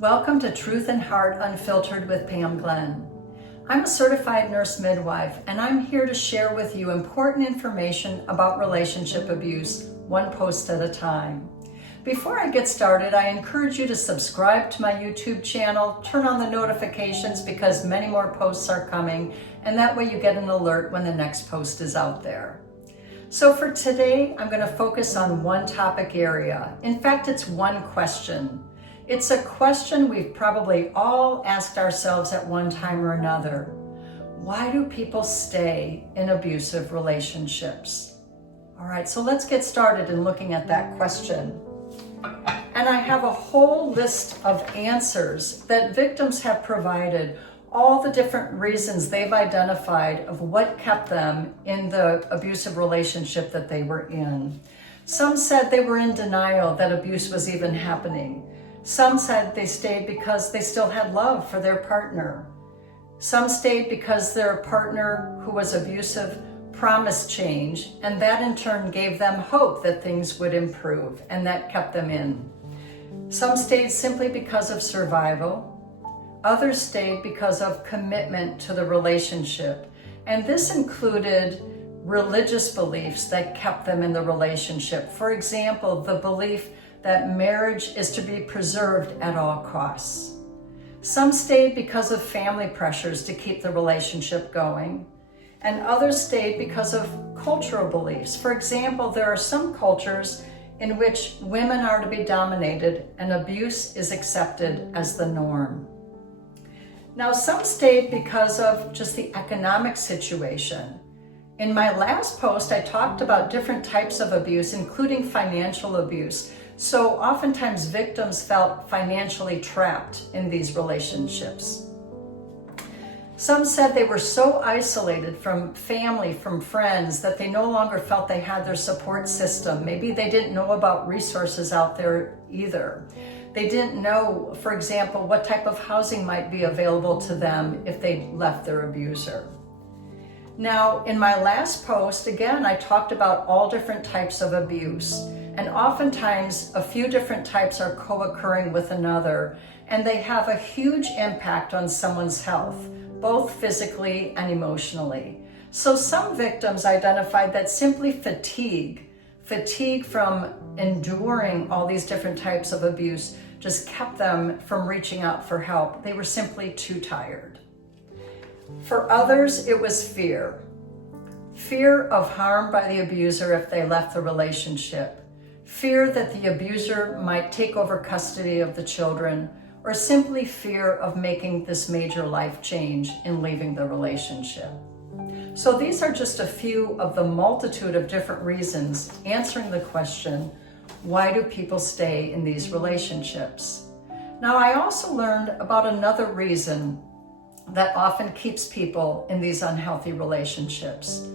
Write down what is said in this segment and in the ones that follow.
Welcome to Truth and Heart Unfiltered with Pam Glenn. I'm a certified nurse midwife, and I'm here to share with you important information about relationship abuse, one post at a time. Before I get started, I encourage you to subscribe to my YouTube channel, turn on the notifications because many more posts are coming, and that way you get an alert when the next post is out there. So for today, I'm going to focus on one topic area. In fact, it's one question. It's a question we've probably all asked ourselves at one time or another. Why do people stay in abusive relationships? All right, so let's get started in looking at that question. And I have a whole list of answers that victims have provided, all the different reasons they've identified of what kept them in the abusive relationship that they were in. Some said they were in denial that abuse was even happening. Some said they stayed because they still had love for their partner. Some stayed because their partner who was abusive promised change, and that in turn gave them hope that things would improve, and that kept them in. Some stayed simply because of survival. Others stayed because of commitment to the relationship, and this included religious beliefs that kept them in the relationship. For example, the belief that marriage is to be preserved at all costs. Some stayed because of family pressures to keep the relationship going, and others stayed because of cultural beliefs. For example, there are some cultures in which women are to be dominated and abuse is accepted as the norm. Now, some stayed because of just the economic situation. In my last post, I talked about different types of abuse, including financial abuse. So oftentimes victims felt financially trapped in these relationships. Some said they were so isolated from family, from friends, that they no longer felt they had their support system. Maybe they didn't know about resources out there either. They didn't know, for example, what type of housing might be available to them if they left their abuser. Now, in my last post, again, I talked about all different types of abuse. And oftentimes, a few different types are co-occurring with another, and they have a huge impact on someone's health, both physically and emotionally. So some victims identified that simply fatigue from enduring all these different types of abuse just kept them from reaching out for help. They were simply too tired. For others, it was fear. Fear of harm by the abuser if they left the relationship. Fear that the abuser might take over custody of the children, or simply fear of making this major life change in leaving the relationship. So these are just a few of the multitude of different reasons answering the question, why do people stay in these relationships? Now, I also learned about another reason that often keeps people in these unhealthy relationships.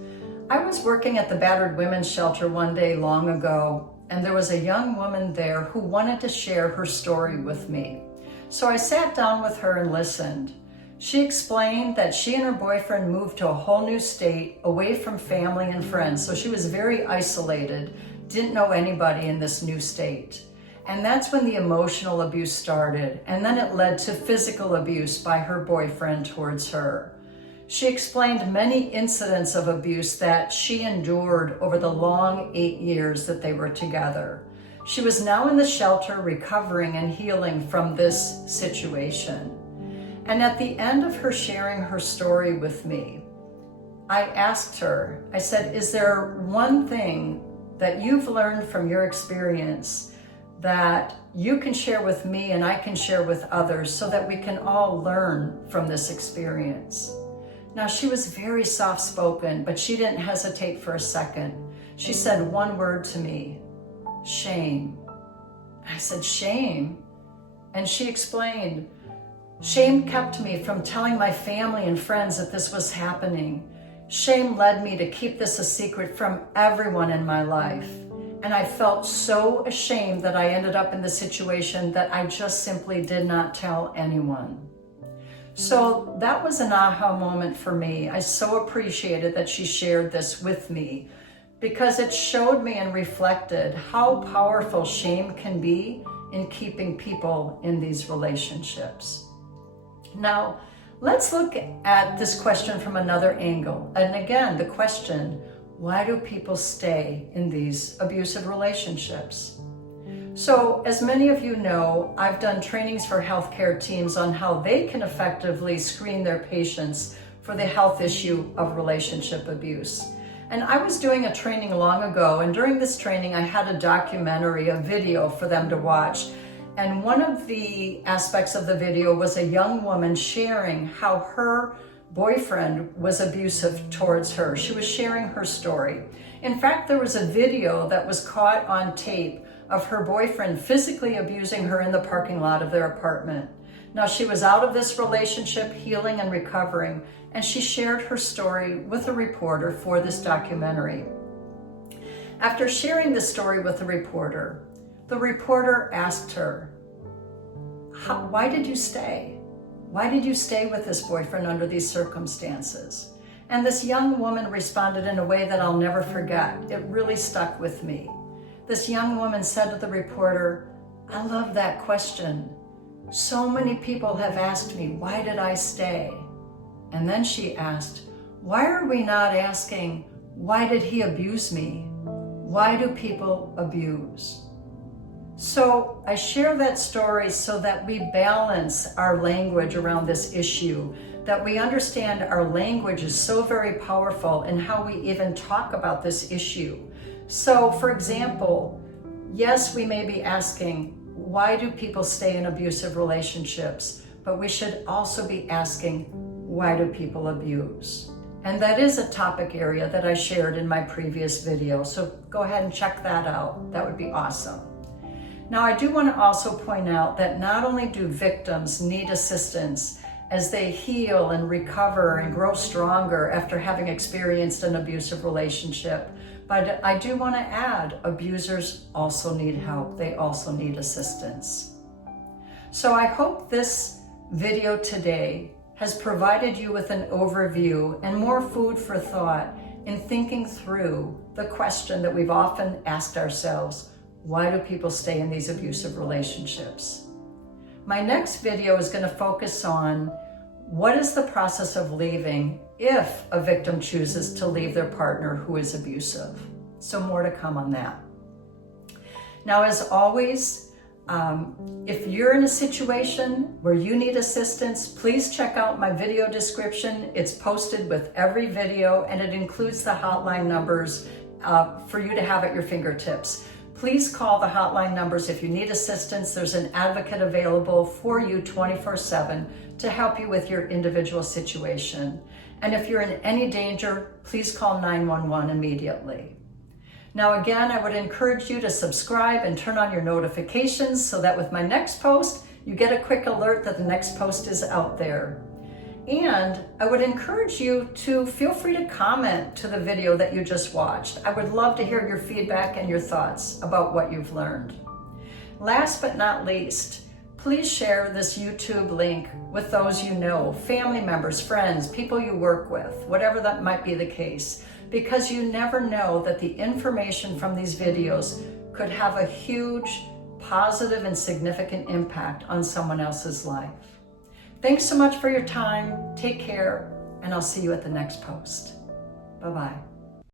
I was working at the battered women's shelter one day long ago, and there was a young woman there who wanted to share her story with me. So I sat down with her and listened. She explained that she and her boyfriend moved to a whole new state, away from family and friends. So she was very isolated, didn't know anybody in this new state. And that's when the emotional abuse started. And then it led to physical abuse by her boyfriend towards her. She explained many incidents of abuse that she endured over the long 8 years that they were together. She was now in the shelter recovering and healing from this situation. And at the end of her sharing her story with me, I asked her, I said, is there one thing that you've learned from your experience that you can share with me and I can share with others so that we can all learn from this experience? Now, she was very soft-spoken, but she didn't hesitate for a second. She said one word to me, shame. I said, shame? And she explained, shame kept me from telling my family and friends that this was happening. Shame led me to keep this a secret from everyone in my life. And I felt so ashamed that I ended up in the situation that I just simply did not tell anyone. So that was an aha moment for me. I so appreciated that she shared this with me because it showed me and reflected how powerful shame can be in keeping people in these relationships. Now, let's look at this question from another angle. And again, the question, why do people stay in these abusive relationships? So, as many of you know, I've done trainings for healthcare teams on how they can effectively screen their patients for the health issue of relationship abuse. And I was doing a training long ago, and during this training I had a documentary, a video for them to watch. And one of the aspects of the video was a young woman sharing how her boyfriend was abusive towards her. She was sharing her story. In fact, there was a video that was caught on tape of her boyfriend physically abusing her in the parking lot of their apartment. Now, she was out of this relationship, healing and recovering, and she shared her story with a reporter for this documentary. After sharing the story with the reporter asked her, why did you stay? Why did you stay with this boyfriend under these circumstances? And this young woman responded in a way that I'll never forget. It really stuck with me. This young woman said to the reporter, I love that question. So many people have asked me, why did I stay? And then she asked, why are we not asking, why did he abuse me? Why do people abuse? So I share that story so that we balance our language around this issue, that we understand our language is so very powerful in how we even talk about this issue. So, for example, yes, we may be asking, why do people stay in abusive relationships? But we should also be asking, why do people abuse? And that is a topic area that I shared in my previous video. So go ahead and check that out. That would be awesome. Now, I do want to also point out that not only do victims need assistance as they heal and recover and grow stronger after having experienced an abusive relationship, but I do want to add, abusers also need help. They also need assistance. So I hope this video today has provided you with an overview and more food for thought in thinking through the question that we've often asked ourselves, why do people stay in these abusive relationships? My next video is going to focus on what is the process of leaving if a victim chooses to leave their partner who is abusive. So more to come on that. Now, as always, if you're in a situation where you need assistance, please check out my video description. It's posted with every video, and it includes the hotline numbers for you to have at your fingertips. Please call the hotline numbers if you need assistance. There's an advocate available for you 24/7 to help you with your individual situation. And if you're in any danger, please call 911 immediately. Now again, I would encourage you to subscribe and turn on your notifications so that with my next post, you get a quick alert that the next post is out there. And I would encourage you to feel free to comment to the video that you just watched. I would love to hear your feedback and your thoughts about what you've learned. Last but not least, please share this YouTube link with those you know, family members, friends, people you work with, whatever that might be the case, because you never know that the information from these videos could have a huge, positive, and significant impact on someone else's life. Thanks so much for your time. Take care, and I'll see you at the next post. Bye-bye.